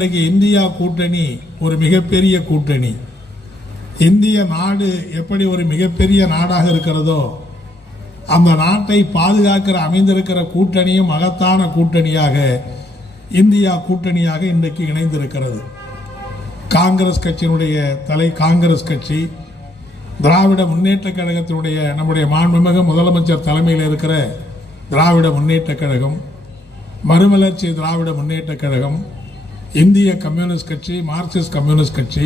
இன்றைக்கு இந்தியா கூட்டணி ஒரு மிகப்பெரிய கூட்டணி. இந்திய நாடு எப்படி ஒரு மிகப்பெரிய நாடாக இருக்கிறதோ அந்த நாட்டை பாதுகாக்கிற அமைந்திருக்கிற கூட்டணியும் மகத்தான கூட்டணியாக இந்தியா கூட்டணியாக இன்றைக்கு இணைந்திருக்கிறது. காங்கிரஸ் கட்சியினுடைய தலை காங்கிரஸ் கட்சி திராவிட முன்னேற்ற கழகத்தினுடைய நம்முடைய மாண்புமிகு முதலமைச்சர் தலைமையில் இருக்கிற திராவிட முன்னேற்ற கழகம் மறுமலர்ச்சி திராவிட முன்னேற்ற கழகம் இந்திய கம்யூனிஸ்ட் கட்சி மார்க்சிஸ்ட் கம்யூனிஸ்ட் கட்சி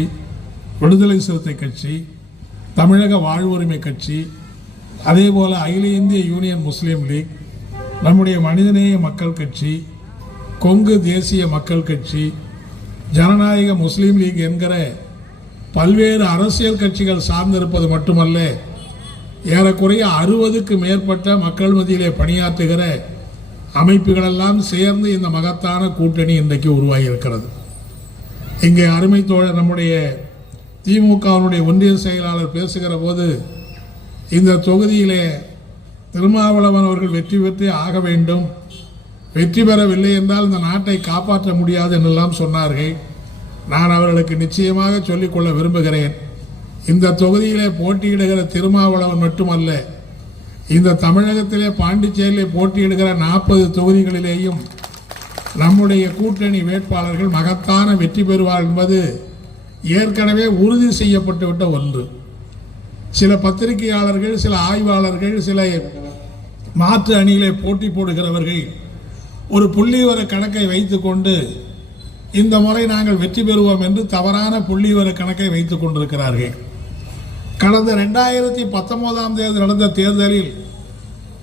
விடுதலை சிறுத்தை கட்சி தமிழக வாழ்வுரிமை கட்சி அதே போல் அகில இந்திய யூனியன் முஸ்லீம் லீக் நம்முடைய மனிதநேய மக்கள் கட்சி கொங்கு தேசிய மக்கள் கட்சி ஜனநாயக முஸ்லீம் லீக் என்கிற பல்வேறு அரசியல் கட்சிகள் சார்ந்திருப்பது மட்டுமல்ல ஏறக்குறைய அறுபதுக்கு மேற்பட்ட மக்கள் மத்தியிலே பணியாற்றுகிற அமைப்புகளெல்லாம் சேர்ந்து இந்த மகத்தான கூட்டணி இன்றைக்கு உருவாகி இருக்கிறது இங்கே அருமை தோழர் நம்முடைய திமுகவினுடைய ஒன்றிய செயலாளர் பேசுகிற போது இந்த தொகுதியிலே திருமாவளவன் அவர்கள் வெற்றி பெற்றே ஆக வேண்டும். வெற்றி பெறவில்லை என்றால் இந்த நாட்டை காப்பாற்ற முடியாது என்றெல்லாம் சொன்னார்கள். நான் அவர்களுக்கு நிச்சயமாக சொல்லிக்கொள்ள விரும்புகிறேன். இந்த தொகுதியிலே போட்டியிடுகிற திருமாவளவன் மட்டுமல்ல இந்த தமிழகத்திலே பாண்டிச்சேரியிலே போட்டியிடுகிற நாற்பது தொகுதிகளிலேயும் நம்முடைய கூட்டணி வேட்பாளர்கள் மகத்தான வெற்றி பெறுவார் என்பது ஏற்கனவே உறுதி செய்யப்பட்டுவிட்ட ஒன்று. சில பத்திரிகையாளர்கள் சில ஆய்வாளர்கள் சில மாற்று அணியிலே போட்டி போடுகிறவர்கள் ஒரு புள்ளிவர கணக்கை வைத்துக்கொண்டு இந்த முறை நாங்கள் வெற்றி பெறுவோம் என்று தவறான புள்ளிவர கணக்கை வைத்துக் கொண்டிருக்கிறார்கள். கடந்த ரெண்டாயிரத்தி பத்தொன்பதாம் தேதி நடந்த தேர்தலில்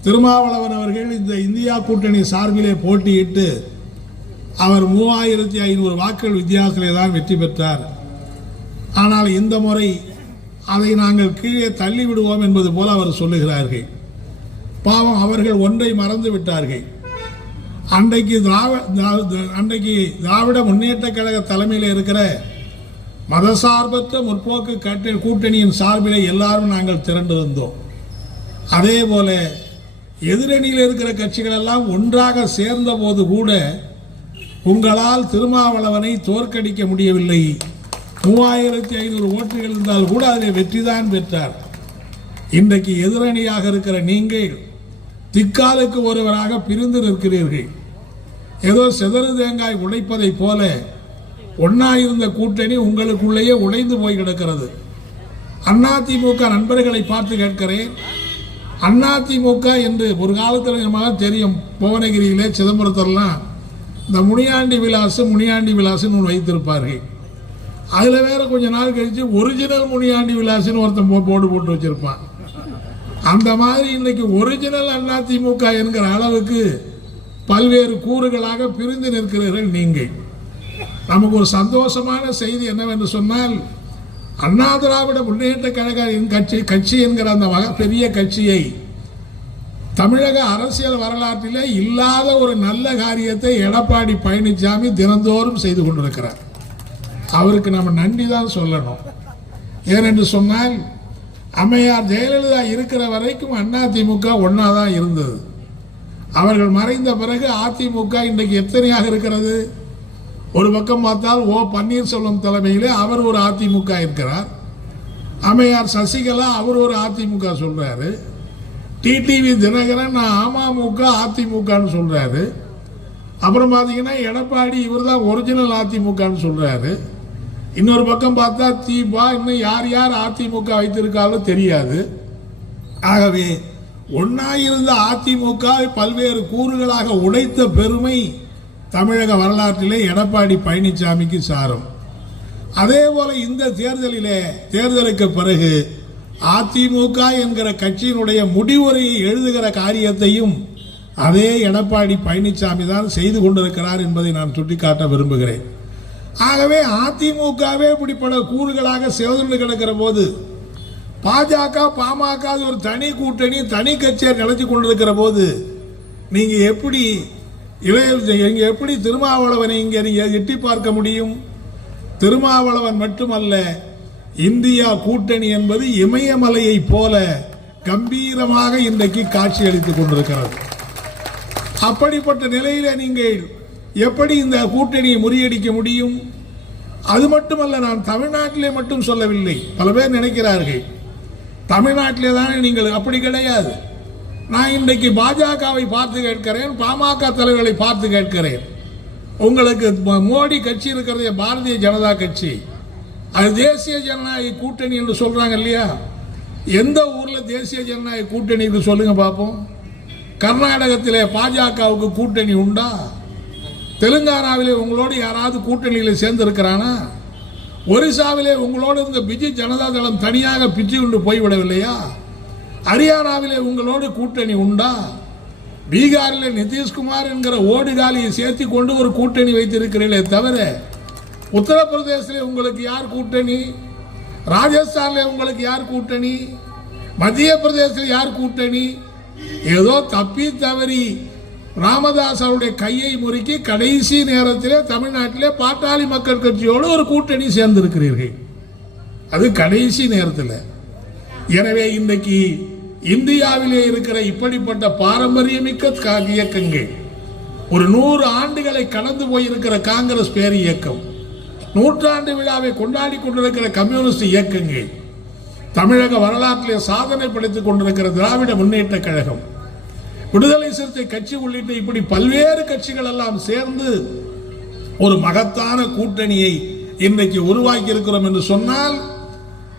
திருமாவளவன் அவர்கள் இந்த இந்தியா கூட்டணி சார்பிலே போட்டியிட்டு அவர் மூவாயிரத்தி ஐநூறு வாக்குகள் வித்தியாசத்திலே தான் வெற்றி பெற்றார். ஆனால் இந்த முறை அதை நாங்கள் கீழே தள்ளி விடுவோம் என்பது போல அவர் சொல்லுகிறார்கள். பாவம் அவர்கள் ஒன்றை மறந்து விட்டார்கள். அன்றைக்கு திராவிட அன்றைக்கு திராவிட முன்னேற்ற கழக தலைமையில் இருக்கிற மதசார்பற்ற முற்போக்கு கட்ட கூட்டணியின் சார்பிலே எல்லாரும் நாங்கள் திரண்டிருந்தோம் அதே போல எதிரணியில் இருக்கிற கட்சிகள் எல்லாம் ஒன்றாக சேர்ந்த போது கூட உங்களால் திருமாவளவனை தோற்கடிக்க முடியவில்லை. மூவாயிரத்தி ஐநூறு ஓட்டுகள் இருந்தால் கூட அதில் வெற்றிதான் பெற்றார். இன்றைக்கு எதிரணியாக இருக்கிற நீங்கள் திக்காலுக்கு ஒருவராக பிரிந்து நிற்கிறீர்கள். ஏதோ சிதறு தேங்காய் உடைப்பதைப் போல ஒன்னா இருந்த கூட்டணி உங்களுக்குள்ளேயே உடைந்து போய் கிடக்கிறது. அதிமுக நண்பர்களை பார்த்து கேட்கிறேன். அதிமுக என்று ஒரு காலத்தில் நமக்கு தெரியும் புவனகிரியிலே சிதம்பரத்திலாம் இந்த முனியாண்டி விலாசு முனியாண்டி விலாசுன்னு ஒன்று வைத்திருப்பார்கள். அதில் வேற கொஞ்ச நாள் கழித்து ஒரிஜினல் முனியாண்டி விலாசுன்னு ஒருத்தன் போர்டு போட்டு வச்சிருப்பான். அந்த மாதிரி இன்னைக்கு ஒரிஜினல் அதிமுக என்கிற அளவுக்கு பல்வேறு கூறுகளாக பிரிந்து நிற்கிறீர்கள் நீங்கள். நமக்கு ஒரு சந்தோஷமான செய்தி என்னவென்று சொன்னால் அண்ணா திராவிட முன்னேற்ற கழக கட்சி கட்சி என்கிற அந்த பெரிய கட்சியை தமிழக அரசியல் வரலாற்றில் இல்லாத ஒரு நல்ல காரியத்தை எடப்பாடி பழனிசாமி தினந்தோறும் செய்து கொண்டிருக்கிறார். அவருக்கு நம்ம நன்றி தான் சொல்லணும். ஏனென்று சொன்னால் அம்மையார் ஜெயலலிதா இருக்கிற வரைக்கும் அதிமுக ஒன்றா தான் இருந்தது. அவர்கள் மறைந்த பிறகு அதிமுக இன்றைக்கு எத்தனையாக இருக்கிறது? ஒரு பக்கம் பார்த்தால் ஓ பன்னீர்செல்வம் தலைமையிலே அவர் ஒரு அதிமுக இருக்கிறார். அம்மையார் சசிகலா அவர் ஒரு அதிமுக சொல்றாரு. டிடிவி தினகரன் அமமுக அதிமுகன்னு சொல்றாரு. அப்புறம் பார்த்தீங்கன்னா எடப்பாடி இவர் தான் ஒரிஜினல் அதிமுகன்னு சொல்றாரு. இன்னொரு பக்கம் பார்த்தா தீபா இன்னும் யார் யார் அதிமுக வைத்திருக்காலோ தெரியாது. ஆகவே ஒன்னாயிருந்த அதிமுக பல்வேறு கூறுகளாக உடைத்த பெருமை தமிழக வரலாற்றிலே எடப்பாடி பழனிசாமிக்கு சாரும். அதே போல இந்த தேர்தலிலே தேர்தலுக்கு பிறகு அதிமுக என்கிற கட்சியினுடைய முடிவுரையை எழுதுகிற காரியத்தையும் அதே எடப்பாடி பழனிசாமி தான் செய்து கொண்டிருக்கிறார் என்பதை நான் சுட்டிக்காட்ட விரும்புகிறேன். ஆகவே அதிமுகவே இப்படி பல கூறுகளாக சிவந்து கிடக்கிற போது பாஜக பாமக ஒரு தனி கூட்டணி தனி கட்சியை நினைச்சு கொண்டிருக்கிற போது நீங்க எப்படி இளைய எங்க எப்படி திருமாவளவனை இங்கே நீங்கள் எட்டி பார்க்க முடியும்? திருமாவளவன் மட்டுமல்ல இந்தியா கூட்டணி என்பது இமயமலையை போல கம்பீரமாக இன்றைக்கு காட்சி அளித்துக் கொண்டிருக்கிறது. அப்படிப்பட்ட நிலையில நீங்கள் எப்படி இந்த கூட்டணியை முறியடிக்க முடியும்? அது மட்டுமல்ல நான் தமிழ்நாட்டிலே மட்டும் சொல்லவில்லை. பல பேர் நினைக்கிறார்கள் தமிழ்நாட்டிலே தானே நீங்கள் அப்படி கிடையாது. நான் இன்றைக்கு பாஜகவை பார்த்து கேட்கிறேன் பாமக தலைவர்களை பார்த்து கேட்கிறேன். உங்களுக்கு மோடி கட்சி இருக்கிறது பாரதிய ஜனதா கட்சி. அது தேசிய ஜனநாயக கூட்டணி என்று சொல்றாங்க இல்லையா? எந்த ஊர்ல தேசிய ஜனநாயக கூட்டணி என்று சொல்லுங்க பார்ப்போம் கர்நாடகத்திலே பாஜகவுக்கு கூட்டணி உண்டா? தெலுங்கானாவிலே உங்களோடு யாராவது கூட்டணியில் சேர்ந்திருக்கிறானா? ஒரிசாவிலே உங்களோடு இருந்த பிஜு ஜனதா தளம் தனியாக பிச்சு கொண்டு போய்விடவில்லையா? ஹரியானாவிலே உங்களோடு கூட்டணி உண்டா? பீகாரில் நிதிஷ்குமார் என்கிற ஓடுகாலியை சேர்த்து கொண்டு ஒரு கூட்டணி வைத்திருக்கிறீர்களே தவிர உத்தரப்பிரதேசத்தில் உங்களுக்கு யார் கூட்டணி? ராஜஸ்தானில் உங்களுக்கு யார் கூட்டணி? மத்திய பிரதேசத்தில் யார் கூட்டணி? ஏதோ தப்பி தவறி ராமதாஸ் அவருடைய கையை முறுக்கி கடைசி நேரத்திலே தமிழ்நாட்டிலே பாட்டாளி மக்கள் கட்சியோடு ஒரு கூட்டணி சேர்ந்திருக்கிறீர்கள். அது கடைசி நேரத்தில். எனவே இன்றைக்கு இந்தியாவிலே இருக்கிற இப்படிப்பட்ட பாரம்பரியமிக்க இயக்கங்கள் ஒரு நூறு ஆண்டுகளை கடந்து போயிருக்கிற காங்கிரஸ் பேர் இயக்கம். நூற்றாண்டு விழாவை கொண்டாடி கொண்டிருக்கிற கம்யூனிஸ்ட் இயக்கங்கள் தமிழக வரலாற்றிலே சாதனை படைத்துக் கொண்டிருக்கிற திராவிட முன்னேற்ற கழகம். விடுதலை சிறுத்தை கட்சி உள்ளிட்ட இப்படி பல்வேறு கட்சிகள் எல்லாம் சேர்ந்து ஒரு மகத்தான கூட்டணியை இன்றைக்கு உருவாக்கி இருக்கிறோம் என்று சொன்னால்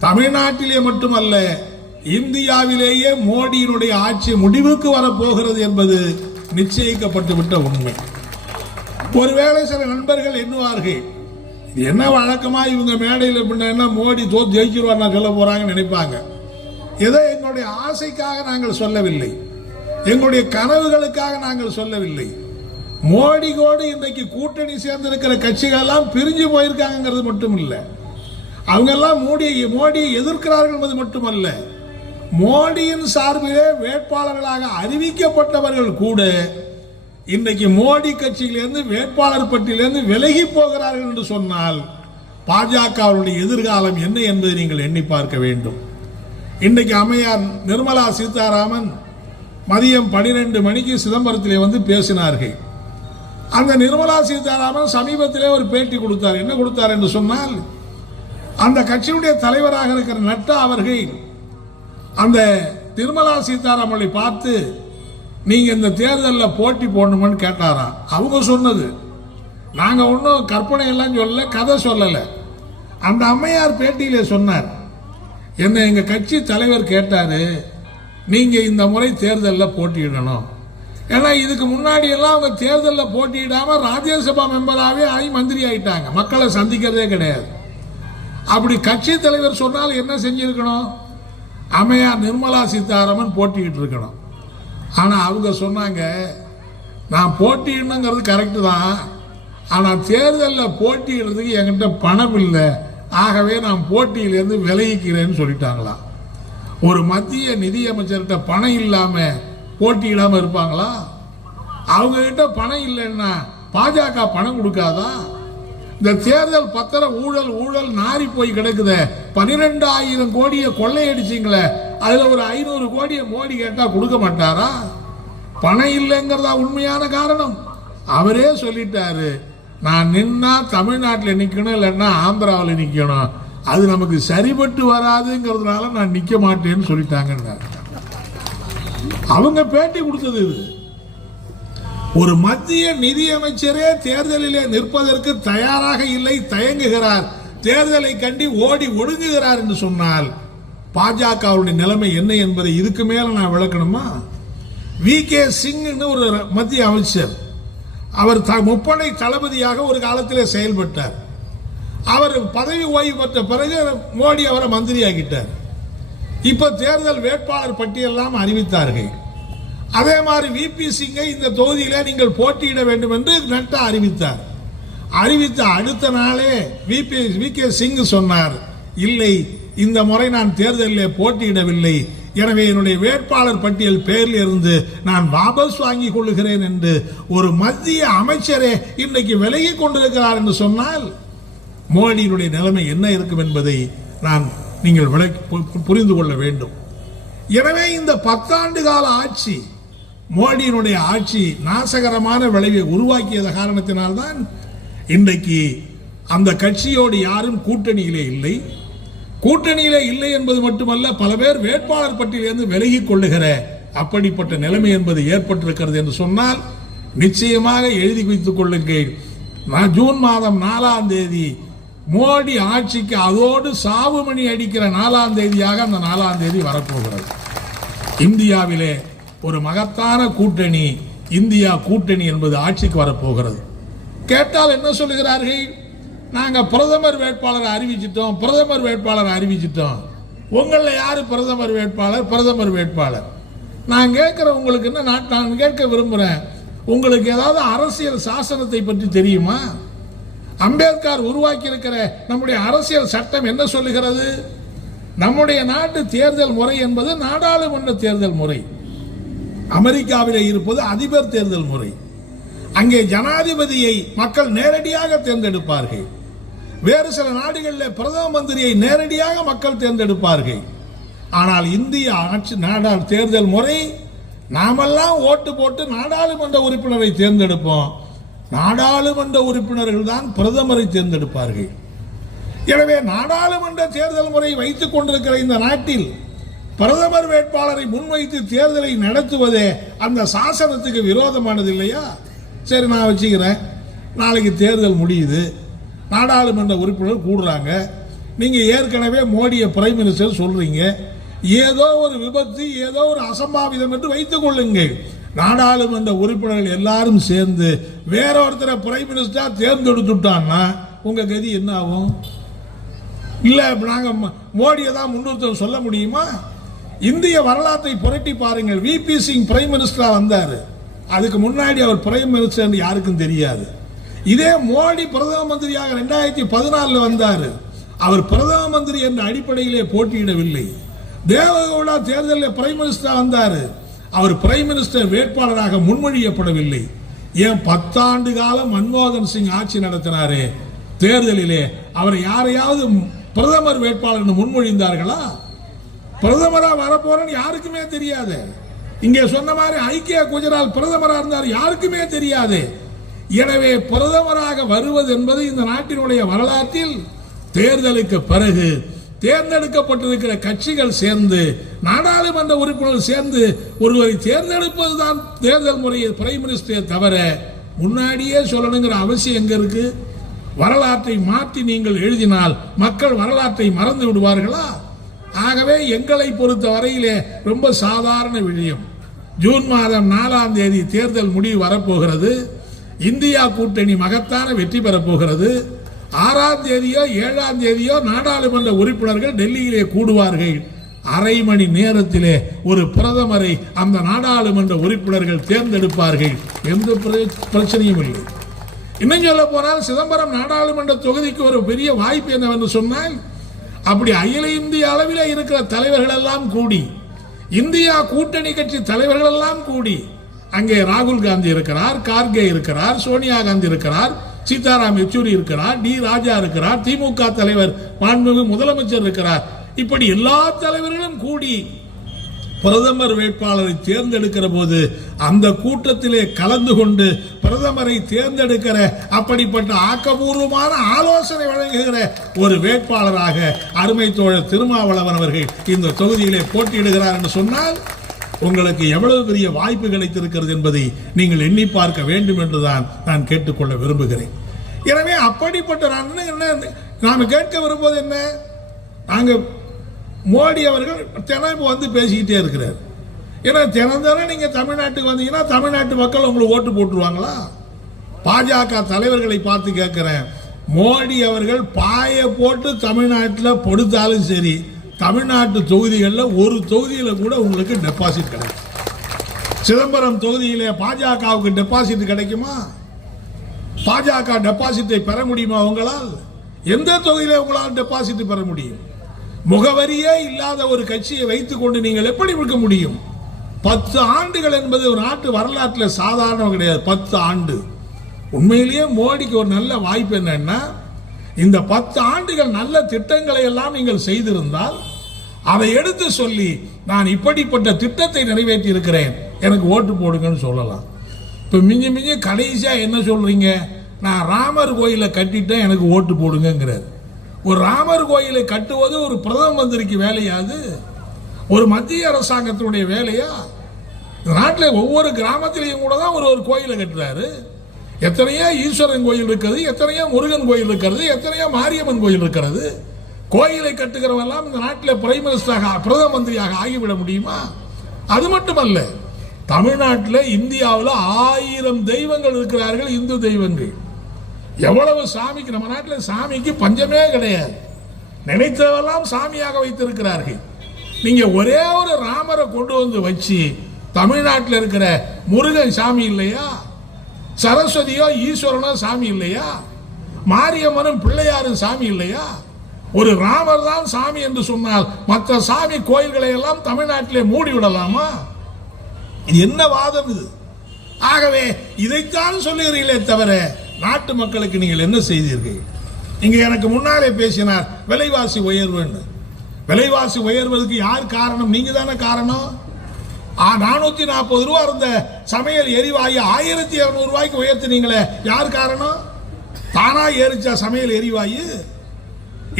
தமிழ்நாட்டிலே மட்டுமல்ல இந்தியாவிலேயே மோடியினுடைய ஆட்சி முடிவுக்கு வரப்போகிறது என்பது நிச்சயிக்கப்பட்டுவிட்ட உண்மை. ஒருவேளை சில நண்பர்கள் எண்ணுவார்கள் என்ன வழக்கமா இவங்க மேடையில் பின்ன மோடி தோ ஜெயிச்சிருவார் சொல்ல போறாங்கன்னு நினைப்பாங்க. ஏதோ எங்களுடைய ஆசைக்காக நாங்கள் சொல்லவில்லை. எங்களுடைய கனவுகளுக்காக நாங்கள் சொல்லவில்லை. மோடியோடு இன்றைக்கு கூட்டணி சேர்ந்திருக்கிற கட்சிகள் எல்லாம் பிரிஞ்சு போயிருக்காங்கிறது மட்டும் இல்லை அவங்க எல்லாம் மோடியை மோடியை எதிர்க்கிறார்கள் என்பது மட்டுமல்ல. மோடியின் சார்பிலே வேட்பாளர்களாக அறிவிக்கப்பட்டவர்கள் கூட இன்றைக்கு மோடி கட்சியிலிருந்து வேட்பாளர் பட்டியலிருந்து விலகி போகிறார்கள் என்று சொன்னால் பாஜகவுடைய எதிர்காலம் என்ன என்பதை நீங்கள் எண்ணி பார்க்க வேண்டும். இன்றைக்கு அம்மையார் நிர்மலா சீதாராமன் மதியம் பனிரெண்டு மணிக்கு சிதம்பரத்திலே வந்து பேசினார்கள். அந்த நிர்மலா சீதாராமன் சமீபத்திலே ஒரு பேட்டி கொடுத்தார். என்ன கொடுத்தார் என்று சொன்னால் அந்த கட்சியுடைய தலைவராக இருக்கிற நட்டா அவர்கள் அந்த திருமலா சீதாராமனை பார்த்து நீங்க இந்த தேர்தலில் போட்டி போடணுமான்னு கேட்டாராம் அவங்க சொன்னது. நாங்க ஒன்றும் கற்பனை எல்லாம் கதை சொல்லலை. அந்த அம்மையார் பேட்டியில் சொன்னார் என்ன எங்க கட்சி தலைவர் கேட்டாரு நீங்க இந்த முறை தேர்தலில் போட்டியிடணும். ஏன்னா இதுக்கு முன்னாடி எல்லாம் அவங்க தேர்தலில் போட்டியிடாம ராஜ்யசபா மெம்பராகவே ஆகி மந்திரி ஆயிட்டாங்க. மக்களை சந்திக்கிறதே கிடையாது. அப்படி கட்சி தலைவர் சொன்னால் என்ன செஞ்சிருக்கணும்? அமையார் நிர்மலா சீதாராமன் போட்டிக்கிட்டு இருக்கணும் ஆனால் அவங்க சொன்னாங்க நான் போட்டியிடணுங்கிறது கரெக்டு தான். ஆனால் தேர்தலில் போட்டியிடுறதுக்கு என்கிட்ட பணம் இல்லை. ஆகவே நான் போட்டியிலேருந்து விலகிக்கிறேன்னு சொல்லிட்டாங்களாம் ஒரு மத்திய நிதியமைச்சர்கிட்ட பணம் இல்லாமல் போட்டியிடாமல் இருப்பாங்களா? அவங்கக்கிட்ட பணம் இல்லைன்னா பாஜக பணம் கொடுக்காதான் இந்த தேர்தல் பத்திரம் ஊழல் ஊழல் நாரி போய் கிடக்குதே. பனிரெண்டாயிரம் கோடியை கொள்ளையடிச்சிங்களே. அதுல ஒரு ஐநூறு கோடியை மோடி கேட்டா கொடுக்க மாட்டாரா? பணம் இல்லைங்கிறதா உண்மையான காரணம். அவரே சொல்லிட்டாரு நான் நின்னா தமிழ்நாட்டில் நிற்கணும் இல்லைன்னா ஆந்திராவில் நிற்கணும் அது நமக்கு சரிபட்டு வராதுங்கிறதுனால நான் நிற்க மாட்டேன்னு சொல்லிட்டாங்க அவங்க பேட்டி கொடுத்தது இது. ஒரு மத்திய நிதியமைச்சரே தேர்தலிலே நிற்பதற்கு தயாராக இல்லை தயங்குகிறார். தேர்தலை கண்டி ஓடி ஒடுங்குகிறார் என்று சொன்னால் பாஜகவுடைய நிலைமை என்ன என்பதை இதுக்கு மேல நான் விளக்கணுமா? வி. கே. சிங்னு ஒரு மத்திய அமைச்சர் அவர் த- முப்படை தளபதியாக ஒரு காலத்திலே செயல்பட்டார். அவர் பதவி ஓய்வு பெற்ற பிறகு மோடி அவரை மந்திரியாகிட்டார் இப்ப தேர்தல் வேட்பாளர் பட்டியலாம் அறிவித்தார்கள். அதே மாதிரி விபி சிங்கை இந்த தொகுதியில் நீங்கள் போட்டியிட வேண்டும் என்று நட்டா அறிவித்தார். அறிவித்த அடுத்த நாளே விபி வி கே சிங் சொன்னார் இல்லை இந்த முறை நான் தேர்தலில் போட்டியிடவில்லை. எனவே என்னுடைய வேட்பாளர் பட்டியல் பெயரில் இருந்து நான் வாபஸ் வாங்கிக் கொள்ளுகிறேன் என்று ஒரு மத்திய அமைச்சரே இன்றைக்கு விலகி கொண்டிருக்கிறார் என்று சொன்னால் மோடியினுடைய நிலைமை என்ன இருக்கும் என்பதை நான் நீங்கள் விளக்கி பு- புரிந்து கொள்ள வேண்டும். எனவே இந்த பத்தாண்டு கால ஆட்சி மோடியினுடைய ஆட்சி நாசகரமான விளைவை உருவாக்கியத காரணத்தினால்தான் இன்றைக்கு அந்த கட்சியோடு யாரும் கூட்டணியிலே இல்லை. கூட்டணியிலே இல்லை என்பது மட்டுமல்ல பல பேர் வேட்பாளர் பட்டியலிருந்து விலகிக் கொள்ளுகிற அப்படிப்பட்ட நிலைமை என்பது ஏற்பட்டிருக்கிறது என்று சொன்னால் நிச்சயமாக எழுதி வைத்துக் கொள்ளுங்கள். நான் ஜூன் மாதம் நாலாம் தேதி மோடி ஆட்சிக்கு அதோடு சாவுமணி அடிக்கிற நாலாம் தேதியாக அந்த நாலாம் தேதி வரப்போகிறது. இந்தியாவிலே ஒரு மகத்தான கூட்டணி இந்தியா கூட்டணி என்பது ஆட்சிக்கு வரப்போகிறது. கேட்டால் என்ன சொல்லுகிறார்கள்? நாங்கள் பிரதமர் வேட்பாளரை அறிவிச்சிட்டோம் பிரதமர் வேட்பாளரை அறிவிச்சிட்டோம். உங்களில் யார் பிரதமர் வேட்பாளர்? பிரதமர் வேட்பாளர். நான் கேட்குற உங்களுக்கு என்ன நான் நான் கேட்க விரும்புகிறேன் உங்களுக்கு ஏதாவது அரசியல் சாசனத்தை பற்றி தெரியுமா? அம்பேத்கர் உருவாக்கி இருக்கிற நம்முடைய அரசியல் சட்டம் என்ன சொல்லுகிறது? நம்முடைய நாட்டு தேர்தல் முறை என்பது நாடாளுமன்ற தேர்தல் முறை. அமெரிக்காவிலே இருப்பது அதிபர் தேர்தல் முறை. அங்கே ஜனாதிபதியை மக்கள் நேரடியாக தேர்ந்தெடுப்பார்கள். வேறு சில நாடுகளில் பிரதம மந்திரியை நேரடியாக மக்கள் தேர்ந்தெடுப்பார்கள். ஆனால் இந்திய ஆட்சி நாடாள் தேர்தல் முறை நாமெல்லாம் ஓட்டு போட்டு நாடாளுமன்ற உறுப்பினரை தேர்ந்தெடுப்போம். நாடாளுமன்ற உறுப்பினர்கள் தான் பிரதமரை தேர்ந்தெடுப்பார்கள். எனவே நாடாளுமன்ற தேர்தல் முறை வைத்துக் கொண்டிருக்கிற இந்த நாட்டில் பிரதமர் வேட்பாளரை முன்வைத்து தேர்தலை நடத்துவதே அந்த சாசனத்துக்கு விரோதமானது இல்லையா சரி நான் வச்சுக்கிறேன். நாளைக்கு தேர்தல் முடியுது. நாடாளுமன்ற உறுப்பினர் கூடுறாங்க. நீங்கள் ஏற்கனவே மோடியை பிரைம் மினிஸ்டர் சொல்கிறீங்க ஏதோ ஒரு விபத்து ஏதோ ஒரு அசம்பாவிதம் என்று வைத்துக் கொள்ளுங்கள். நாடாளுமன்ற உறுப்பினர்கள் எல்லாரும் சேர்ந்து வேற ஒருத்தரை பிரைம் மினிஸ்டராக தேர்ந்தெடுத்துட்டான்னா உங்கள் கதி என்ன ஆகும்? இல்லை நாங்கள் மோடியை தான் முன்னிறுத்தம் சொல்ல முடியுமா? இந்திய வரலாற்றை புரட்டி பாருங்கள். விபி சிங் பிரைம் மினிஸ்டரா வந்தார். அதுக்கு முன்னாடி அவர் பிரைம் மினிஸ்டர் யாருக்கும் தெரியாது. இதே மோடி பிரதம மந்திரியாக ரெண்டாயிரத்தி பதினாலில் வந்தார். அவர் பிரதம மந்திரி என்ற அடிப்படையிலே போட்டியிடவில்லை. தேவகவுடா தேர்தலில் பிரைம் மினிஸ்டராக வந்தார். அவர் பிரைம் மினிஸ்டர் வேட்பாளராக முன்மொழியப்படவில்லை. ஏன் பத்தாண்டு காலம் மன்மோகன் சிங் ஆட்சி நடத்தினாரே? தேர்தலிலே அவர் யாரையாவது பிரதமர் வேட்பாளர் முன்மொழிந்தார்களா? பிரதமராக வரப்போறேன்னு யாருக்குமே தெரியாது. இங்கே சொன்ன மாதிரி ஐக்கிய குஜராத் பிரதமராக இருந்தார் யாருக்குமே தெரியாது. எனவே பிரதமராக வருவது என்பது இந்த நாட்டினுடைய வரலாற்றில் தேர்தலுக்கு பிறகு தேர்ந்தெடுக்கப்பட்டிருக்கிற கட்சிகள் சேர்ந்து நாடாளுமன்ற உறுப்பினர்கள் சேர்ந்து ஒருவரை தேர்ந்தெடுப்பது தான் தேர்தல் முறையை பிரைம் மினிஸ்டரை தவிர முன்னாடியே சொல்லணுங்கிற அவசியம் எங்கே இருக்கு? வரலாற்றை மாற்றி நீங்கள் எழுதினால் மக்கள் வரலாற்றை மறந்து விடுவார்களா? ஆகவே எங்களை பொறுத்த வரையிலே ரொம்ப சாதாரண விஷயம் ஜூன் மாதம் நாலாம் தேதி தேர்தல் முடிவு வரப்போகிறது. இந்தியா கூட்டணி மகத்தான வெற்றி பெறப்போகிறது ஆறாம் தேதியோ ஏழாம் தேதியோ நாடாளுமன்ற உறுப்பினர்கள் டெல்லியிலே கூடுவார்கள். அரை மணி நேரத்திலே ஒரு பிரதமரை அந்த நாடாளுமன்ற உறுப்பினர்கள் தேர்ந்தெடுப்பார்கள் எந்த பிரச்சனையும் இல்லை. இன்னும் சொல்ல போனால் சிதம்பரம் நாடாளுமன்ற தொகுதிக்கு ஒரு பெரிய வாய்ப்பு என்னவென்று சொன்னால் அப்படி அகில இந்திய அளவில் இருக்கிற தலைவர்கள் எல்லாம் கூடி இந்தியா கூட்டணி கட்சி தலைவர்கள் எல்லாம் கூடி அங்கே ராகுல் காந்தி இருக்கிறார் கார்கே இருக்கிறார் சோனியா காந்தி இருக்கிறார் சீதாராம் யெச்சூரி இருக்கிறார் டி ராஜா இருக்கிறார் திமுக தலைவர் மாண்புமிகு முதலமைச்சர் இருக்கிறார். இப்படி எல்லா தலைவர்களும் கூடி பிரதமர் வேட்பாளரை தேர்ந்தெடுக்கிற போது அந்த கூட்டத்திலே கலந்து கொண்டு பிரதமரை தேர்ந்தெடுக்கிற அப்படிப்பட்ட ஆக்கபூர்வமான ஆலோசனை வழங்குகிற ஒரு வேட்பாளராக அருமை தோழர் திருமாவளவன் அவர்கள் இந்த தொகுதியிலே போட்டியிடுகிறார் என்று சொன்னால் உங்களுக்கு எவ்வளவு பெரிய வாய்ப்பு கிடைத்திருக்கிறது என்பதை நீங்கள் எண்ணி பார்க்க வேண்டும் என்றுதான் நான் கேட்டுக்கொள்ள விரும்புகிறேன். எனவே அப்படிப்பட்ட நான் என்ன- என்ன கேட்க விரும்புவது என்ன? நாங்கள் மோடி அவர்கள் தினம் வந்து பேசிக்கிட்டே இருக்கிறார். ஏன்னா தினம் நீங்கள் தமிழ்நாட்டுக்கு வந்தீங்கன்னா தமிழ்நாட்டு மக்கள் உங்களுக்கு ஓட்டு போட்டுருவாங்களா? பாஜக தலைவர்களை பார்த்து கேட்குறேன். மோடி அவர்கள் பாய போட்டு தமிழ்நாட்டில் பொடுத்தாலும் சரி தமிழ்நாட்டு தொகுதிகளில் ஒரு தொகுதியில் கூட உங்களுக்கு டெபாசிட் கிடைக்கும். சிதம்பரம் தொகுதியிலே பாஜகவுக்கு டெபாசிட் கிடைக்குமா? பாஜக டெபாசிட்டை பெற முடியுமா உங்களால்? எந்த தொகுதியிலே உங்களால் டெபாசிட் பெற முடியும்? முகவரியே இல்லாத ஒரு கட்சியை வைத்துக் கொண்டு நீங்கள் எப்படி இருக்க முடியும்? பத்து ஆண்டுகள் என்பது ஒரு நாட்டு வரலாற்றில் சாதாரணம் கிடையாது. பத்து ஆண்டு. உண்மையிலேயே மோடிக்கு ஒரு நல்ல வாய்ப்பு என்னன்னா இந்த பத்து ஆண்டுகள் நல்ல திட்டங்களை எல்லாம் நீங்கள் செய்திருந்தால் அதை எடுத்து சொல்லி நான் இப்படிப்பட்ட திட்டத்தை நிறைவேற்றி இருக்கிறேன். எனக்கு ஓட்டு போடுங்கன்னு சொல்லலாம். இப்போ மிஞ்சி மிஞ்சி கடைசியாக என்ன சொல்றீங்க? நான் ராமர் கோயிலை கட்டிட்டேன் எனக்கு ஓட்டு போடுங்கங்கிறார். ஒரு ராமர் கோயிலை கட்டுவது ஒரு பிரதம மந்திரிக்கு வேலையாது ஒரு மத்திய அரசாங்கத்தினுடைய வேலையா? நாட்டில் ஒவ்வொரு கிராமத்திலையும் கூட தான் ஒரு ஒரு கோயிலை கட்டுறாரு. எத்தனையோ ஈஸ்வரன் கோயில் இருக்கிறது எத்தனையோ முருகன் கோயில் இருக்கிறது எத்தனையோ மாரியம்மன் கோயில் இருக்கிறது. கோயிலை கட்டுகிறவெல்லாம் இந்த நாட்டில் பிரைம் மினிஸ்டராக பிரதம மந்திரியாக ஆகிவிட முடியுமா? அது மட்டுமல்ல தமிழ்நாட்டில் இந்தியாவில் ஆயிரம் தெய்வங்கள் இருக்கிறார்கள் இந்து தெய்வங்கள். எவ்வளவு சாமிக்கு நம்ம நாட்டில் சாமிக்கு பஞ்சமே கிடையாது. நினைத்ததெல்லாம் சாமியாக வைத்திருக்கிறார்கள். நீங்க ஒரே ஒரு ராமரை கொண்டு வந்து வச்சு தமிழ்நாட்டில் இருக்கிற முருகன் சாமி இல்லையா? சரஸ்வதியோ ஈஸ்வரனோ சாமி இல்லையா? மாரியம்மனும் பிள்ளையாரும் சாமி இல்லையா? ஒரு ராமர் தான் சாமி என்று சொன்னால் மற்ற சாமி கோயில்களை எல்லாம் தமிழ்நாட்டிலே மூடி விடலாமா? இது என்ன வாதம் இது? ஆகவே இதைத்தான் சொல்லுகிறீர்களே தவிர நாட்டு மக்களுக்கு நீங்கள் என்ன செய்தீர்கள்? இங்கே எனக்கு முன்னாலே பேசினார் விலைவாசி உயர்வுன்னு. விலைவாசி உயர்வதற்கு யார் காரணம்? நீங்க தானே காரணம். நானூத்தி நாற்பது ரூபா இருந்த சமையல் எரிவாயு ஆயிரத்தி இருநூறு ரூபாய்க்கு உயர்த்தினீங்களே யார் காரணம்? தானா ஏறிச்சா சமையல் எரிவாயு?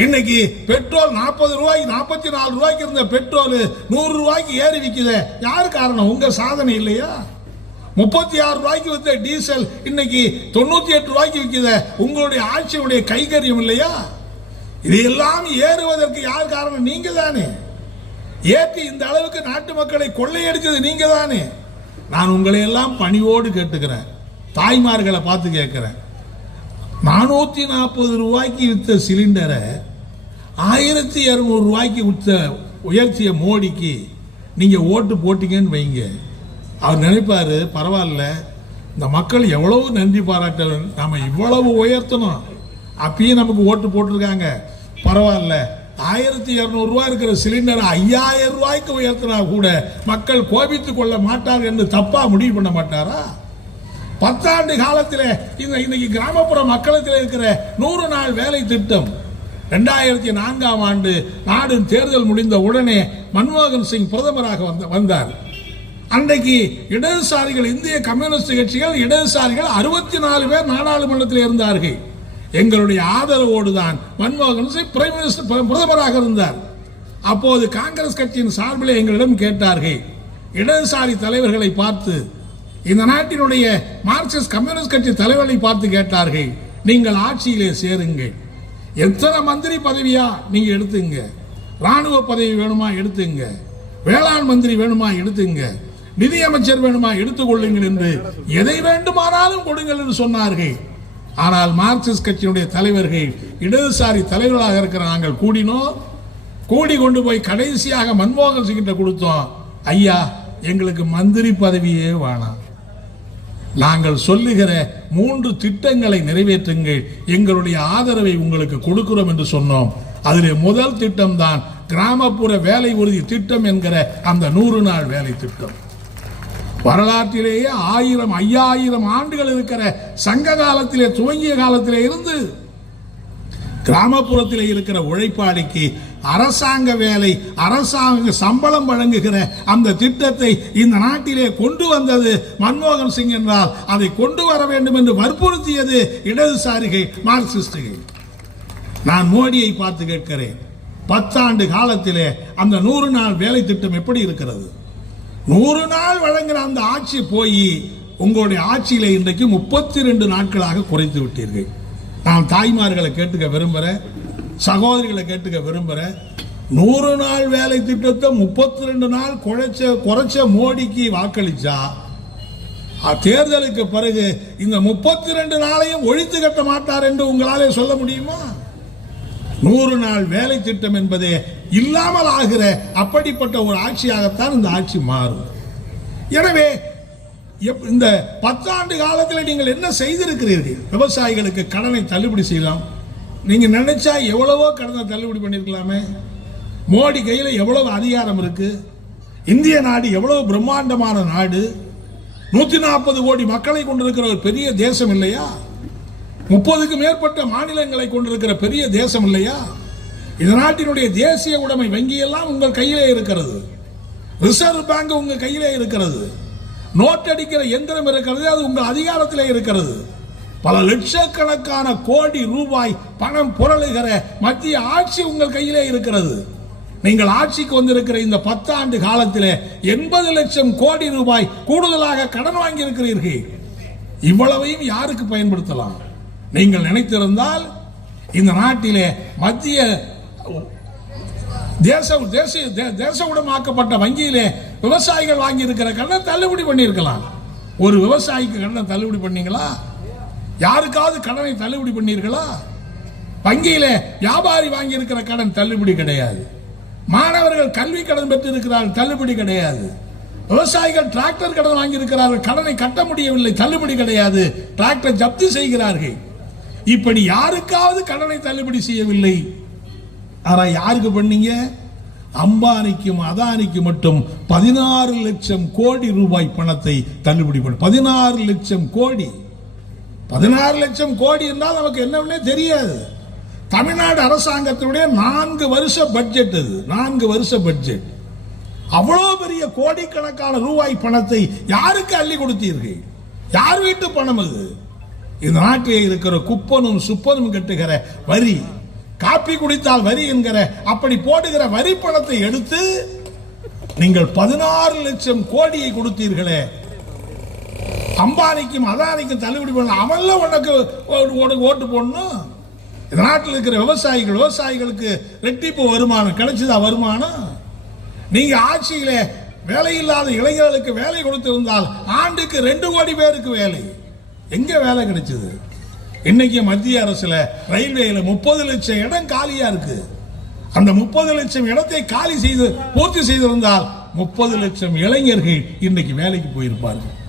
இன்னைக்கு பெட்ரோல் நாற்பது ரூபாய்க்கு நாற்பத்தி நாலு ரூபாய்க்கு இருந்த பெட்ரோல் நூறு ரூபாய்க்கு ஏறி விக்குதே யார் காரணம்? உங்க சாதனை இல்லையா? முப்பத்தி ஆறு ரூபாய்க்கு வித்த டீசல் இன்னைக்கு தொண்ணூத்தி எட்டு ரூபாய்க்கு விற்கிற உங்களுடைய ஆட்சியுடைய கைகரியம் இல்லையா? இதையெல்லாம் ஏறுவதற்கு யார் காரணம்? நீங்க தானே ஏற்றி இந்த அளவுக்கு நாட்டு மக்களை கொள்ளையடிச்சது நீங்க தானே நான் உங்களை எல்லாம் பணிவோடு கேட்டுக்கிறேன். தாய்மார்களை பார்த்து கேட்கிறேன். நானூற்றி நாற்பது ரூபாய்க்கு விற்ற சிலிண்டரை ஆயிரத்தி இரநூறு ரூபாய்க்கு விற்ற உயர்த்திய மோடிக்கு நீங்கள் ஓட்டு போட்டீங்கன்னு வைங்க. அவர் நினைப்பார் பரவாயில்ல இந்த மக்கள் எவ்வளவு நன்றி பாராட்ட நம்ம இவ்வளவு உயர்த்தணும். அப்பயும் நமக்கு ஓட்டு போட்டிருக்காங்க. பரவாயில்ல ஆயிரத்தி இரநூறுவா இருக்கிற சிலிண்டர் ஐயாயிரம் ரூபாய்க்கு உயர்த்தினா கூட மக்கள் கோபித்து கொள்ள மாட்டார் என்று தப்பாக முடிவு பண்ண மாட்டாரா? பத்தாண்டு காலத்தில் இந்த இன்னைக்கு கிராமப்புற மக்களுக்கு இருக்கிற நூறு நாள் வேலை திட்டம். ரெண்டாயிரத்தி நான்காம் ஆண்டு நாடு தேர்தல் முடிந்த உடனே மன்மோகன் சிங் பிரதமராக வந்த வந்தார். அன்றைக்கு இடதுசாரிகள் இந்திய கம்யூனிஸ்ட் கட்சிகள் இடதுசாரிகள் அறுபத்தி நாலு பேர் நாடாளுமன்றத்தில் இருந்தார்கள். எங்களுடைய ஆதரவோடு தான் மன்மோகன் சிங் பிரைம் மினிஸ்டர் பிரதமராக இருந்தார். அப்போது காங்கிரஸ் கட்சியின் சார்பில் எங்களிடம் கேட்டார்கள் இடதுசாரி தலைவர்களை பார்த்து இந்த நாட்டினுடைய மார்க்சிஸ்ட் கம்யூனிஸ்ட் கட்சி தலைவர்களை பார்த்து கேட்டார்கள் நீங்கள் ஆட்சியிலே சேருங்கள். எத்தனை மந்திரி பதவியா நீங்க எடுத்துங்க. ராணுவ பதவி வேணுமா எடுத்துங்க. வேளாண் மந்திரி வேணுமா எடுத்துங்க. நிதியமைச்சர் வேணுமா எடுத்துக்கொள்ளுங்கள் என்று எதை வேண்டுமானாலும் கொடுங்கள் என்று சொன்னார்கள். ஆனால் மார்க்சிஸ்ட் கட்சியினுடைய தலைவர்கள் இடதுசாரி தலைவர்களாக இருக்கிற நாங்கள் கூடினோம் கூடி கொண்டு போய் கடைசியாக மன்மோகன் சிங் கிட்ட கொடுத்தோம். ஐயா எங்களுக்கு மந்திரி பதவியே வேணாம். நாங்கள் சொல்லுகிற மூன்று திட்டங்களை நிறைவேற்றுங்கள். எங்களுடைய ஆதரவை உங்களுக்கு கொடுக்கிறோம் என்று சொன்னோம். அதில் முதல் திட்டம் தான் கிராமப்புற வேலை உறுதி திட்டம் என்கிற அந்த நூறு நாள் வேலை திட்டம். வரலாற்றிலேயே ஆயிரம் ஐயாயிரம் ஆண்டுகள் இருக்கிற சங்க காலத்திலே துவங்கிய காலத்திலே இருந்து கிராமப்புறத்தில் இருக்கிற உழைப்பாளிக்கு அரசாங்க வேலை அரசாங்க சம்பளம் வழங்குகிற அந்த திட்டத்தை இந்த நாட்டிலே கொண்டு வந்தது மன்மோகன் சிங் என்றால் அதை கொண்டு வர வேண்டும் என்று வற்புறுத்தியது இடதுசாரிகள் மார்க்சிஸ்டுகள். நான் மோடியை பார்த்து கேட்கிறேன் பத்தாண்டு காலத்திலே அந்த நூறு நாள் வேலை திட்டம் எப்படி இருக்கிறது? நூறு நாள் வழங்குற அந்த ஆட்சி போய் உங்களுடைய ஆட்சியில இன்றைக்கு முப்பத்தி ரெண்டு நாட்களாக குறைத்து விட்டீர்கள். நான் தாய்மார்களை கேட்டுக்க விரும்புகிறேன் சகோதரிகளை கேட்டுக்க விரும்புகிறேன் நூறு நாள் வேலை திட்டத்தை முப்பத்தி ரெண்டு நாள் குறைச்ச குறைச்ச மோடிக்கு வாக்களிச்சா தேர்தலுக்கு பிறகு இந்த முப்பத்தி ரெண்டு நாளையும் ஒழித்து கட்ட மாட்டார் என்று உங்களாலே சொல்ல முடியுமா? நூறு நாள் வேலை திட்டம் என்பதே இல்லாமல் ஆகிற அப்படிப்பட்ட ஒரு ஆட்சியாகத்தான் இந்த ஆட்சி மாறும். எனவே எப்- இந்த பத்தாண்டு காலத்தில் நீங்கள் என்ன செய்திருக்கிறீர்கள்? விவசாயிகளுக்கு கடனை தள்ளுபடி செய்யலாம். நீங்க நினைச்சா எவ்வளவோ கடனை தள்ளுபடி பண்ணிருக்கலாமே. மோடி கையில் எவ்வளவு அதிகாரம் இருக்கு? இந்திய நாடு எவ்வளவு பிரம்மாண்டமான நாடு? நூத்தி நாற்பது கோடி மக்களை கொண்டிருக்கிற ஒரு பெரிய தேசம் இல்லையா? முப்பதுக்கு மேற்பட்ட மாநிலங்களை கொண்டிருக்கிற பெரிய தேசம் இல்லையா? இந்த நாட்டினுடைய தேசிய உடைமை வங்கி எல்லாம் உங்கள் கையிலே இருக்கிறது. ரிசர்வ் பேங்க் உங்க கையிலே இருக்கிறது. நோட் அடிக்கிற எந்திரம் இருக்கிறது அது உங்கள் அதிகாரத்திலே இருக்கிறது. பல லட்சக்கணக்கான கோடி ரூபாய் பணம் புரளுகிற மத்திய ஆட்சி உங்கள் கையிலே இருக்கிறது. நீங்கள் ஆட்சிக்கு வந்திருக்கிற இந்த பத்தாண்டு காலத்தில் எண்பது லட்சம் கோடி ரூபாய் கூடுதலாக கடன் வாங்கி இருக்கிறீர்கள் இவ்வளவையும் யாருக்கு பயன்படுத்தலாம்? நீங்கள் நினைத்திருந்தால் இந்த நாட்டிலே மத்திய தேச தேசிய தே- தேசவுடமாக்கப்பட்ட வங்கியிலே விவசாயிகள் வாங்கி இருக்கிற கடனை தள்ளுபடி பண்ணியிருக்கலாம். ஒரு விவசாயிக்கு கடனை தள்ளுபடி பண்ணீங்களா? யாருக்காவது கடனை தள்ளுபடி பண்ணீர்களா? வங்கியில வியாபாரி வாங்கி இருக்கிற கடன் தள்ளுபடி கிடையாது. மாணவர்கள் கல்வி கடன் பெற்றிருக்கிறார்கள் தள்ளுபடி கிடையாது. விவசாயிகள் டிராக்டர் கடன் வாங்கி இருக்கிறார்கள் கடனை கட்ட முடியவில்லை தள்ளுபடி கிடையாது. டிராக்டர் ஜப்தி செய்கிறார்கள். இப்படி யாருக்காவது கடனை தள்ளுபடி செய்யவில்லை. ஆனா யாருக்கு பண்ணீங்க? அம்பானிக்கும் அதானிக்கும் மட்டும் பதினாறு லட்சம் கோடி ரூபாய் பணத்தை தள்ளுபடி பண்ண பதினாறு லட்சம் கோடி. பதினாறு லட்சம் கோடி என்றால் நமக்கு என்னன்னே தெரியாது. தமிழ்நாடு அரசாங்கத்தினுடைய நான்கு வருஷ பட்ஜெட் அது. நான்கு வருஷ பட்ஜெட். அவ்வளோ பெரிய கோடிக்கணக்கான ரூபாய் பணத்தை யாருக்கு அள்ளி கொடுத்தீர்கள்? யார் வீட்டு பணம் அது? இந்த நாட்டில் இருக்கிற குப்பனும் சுப்பனும் கட்டுகிற வரி. காப்பி குடித்தால் வரி என்கிற அப்படி போடுகிற வரி பணத்தை எடுத்து நீங்கள் பதினாறு லட்சம் கோடியை கொடுத்தீர்களே. அம்பானிக்கும் அதானிக்கும் தள்ளுபடி பண்ண அவன்ல உனக்கு உனக்கு ஓட்டு போடணும். இந்த நாட்டில் இருக்கிற விவசாயிகள் விவசாயிகளுக்கு ரெட்டிப்பு வருமானம் கிடைச்சதா வருமானம்? நீங்க ஆட்சியில வேலையில்லாத இளைஞர்களுக்கு வேலை கொடுத்திருந்தால் ஆண்டுக்கு ரெண்டு கோடி பேருக்கு வேலை. எங்க வேலை கிடைச்சது? இன்னைக்கு மத்திய அரசுல ரயில்வேல முப்பது லட்சம் இடம் காலியா இருக்கு. அந்த முப்பது லட்சம் இடத்தை காலி செய்து பூர்த்தி செய்திருந்தால் முப்பது லட்சம் இளைஞர்கள் இன்னைக்கு வேலைக்கு போயிருப்பார்கள்.